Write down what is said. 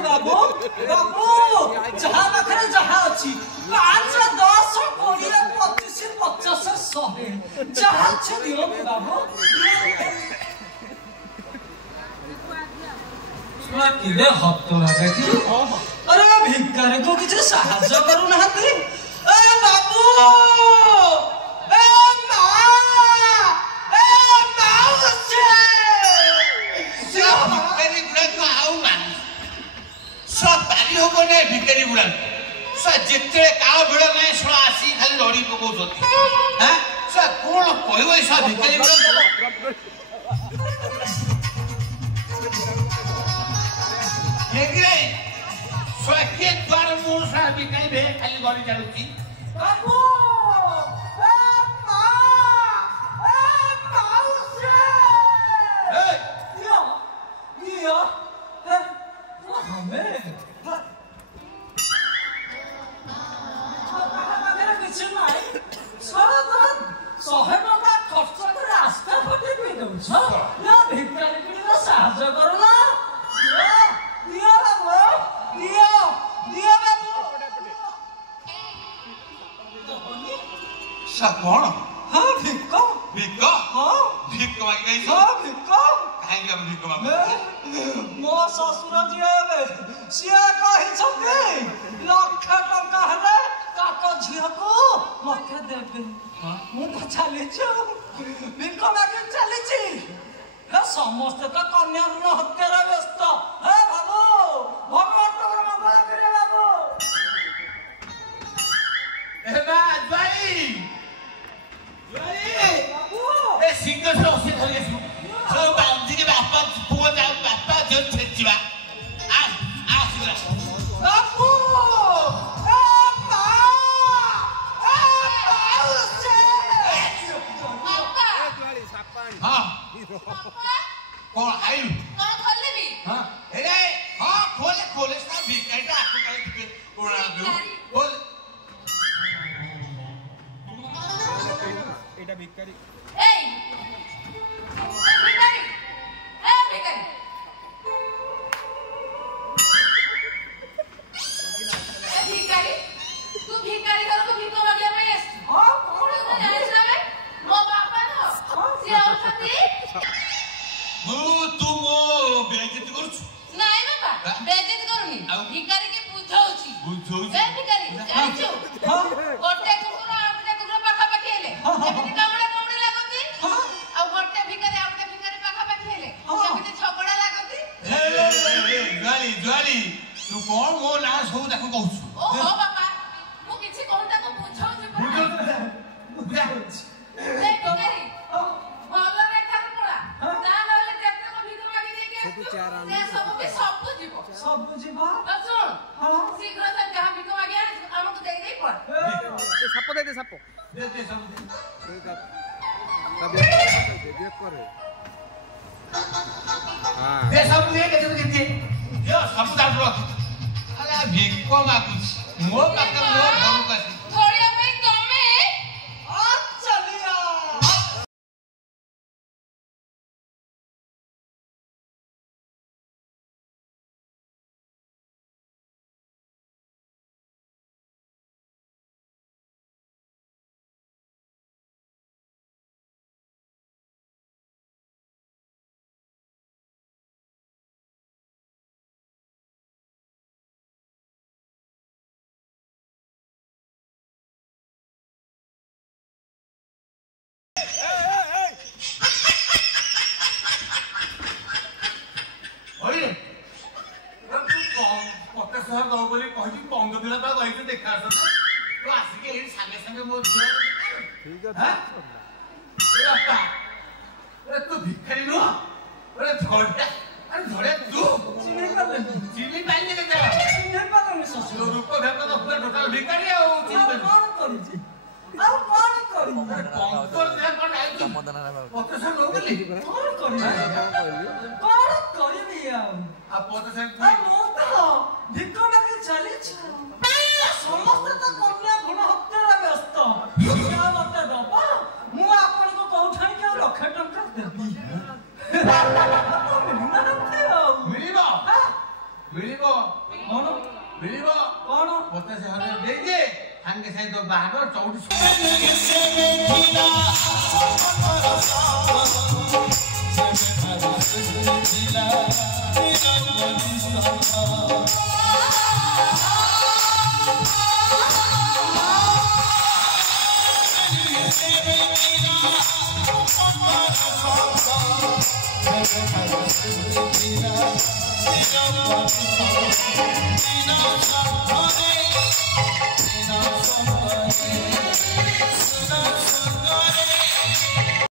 बाबू बाबू जहाँ पाखे जहाँ अच्छी 5 10 20 25 50 100 जहाँ अच्छे दियो बाबू किदे हत्तो लगे कि अरे भिकारी को किछ साहाय्य करू नाहंती ए बाबू ए माउसे से भिकारी गुड़ा को आउ मान सब पारी हो ने भिकारी गुड़ा स जेते काळ बेळ में सो आसी खाली लड़ी पको जोती हैं स कोन कहबो स भिकारी गुड़ा हेगे स्वके द्वार मोर सा भिकारी भे खाली गरी जालुची बाबू कौन हाँ भिक्को भिक्को हाँ भिक्को मांगी गई हाँ भिक्को कहीं हम भिक्को मांगी मो ससुर जीवे सिए कहि छथि लाख टंका हेले काको झियो को मके देबे मु तो चली छु भिक्को मांगी चली छी हे समस्त तो कन्या ऋण हत्यार व्यस्त हे बाबू भगवान तोर मंगल करे बाबू ए बा भाई बाबू ए सिंगर से उसे धरे छु सब बांधी के बापा पुआ जा बापा जो छेचिबा आ सिरा बाबू ए माउसे पापा हां कौन आई कौन खोल भी हां अरे हां खोले सा भिकाईटा आको काई ओरा दो बोल এটা ভিখারি এই ভিখারি ভিখারি ভিখারি तू ভিখারি घर को ভিको मांगे में हां कौन तो जानिस ना बे मो बापा न से औरती तू मो बेइज्जत करछ नहीं बापा बेइज्जत करूनी ভিখারি के बुझाउची ए ভিখারি जानिछु गोटे कुकुर आपने कुकुर पाखा पाखी हेले एमिति कामड़ा कामड़ी लागती आ गोटे भिखारी आपने भिखारी पाखा पाखी हेले एमिति झगड़ा लागती ज्वाली तू कौन मो ना सब ताको कहछ ओ हो बापा मु किछि कोनटा को बुझाउची बुझा ए भिखारी भलो रे ठाक पड़ा ना नले जेते को भिख मागी दे के से सब भी सब बुझिबो सब बुझिबा सुन हां शीघ्र से जहां भिख मागी हमको दे दे पड़ এ সাপ দে সাপ दे सब তবে দেখ করে हां दे सब ले के तुम देते यो सब दाल रख अरे भिक्को मागुछ मो पाके मो घर कासी थोड़िया में तमे आ चलिया ओरे तू पत्ता सह दो बोली कहि 15 दिन तक गई देखा तो आसी के एही संगे संगे मो ঠিক আছে ए बापा अरे तू भिखारी नो अरे झड़े तू चिनी पानी के जा जो रूप भेट तो पूरा टोटल भिखारी आ चिनी कंकर दे कोन आई तू पत्ता सह नो बोली आ पत्ता सह मिलिबो कौन मिलिबो कौन 50,000 दे दे संगे साथ तो बाहर 24 Thank you.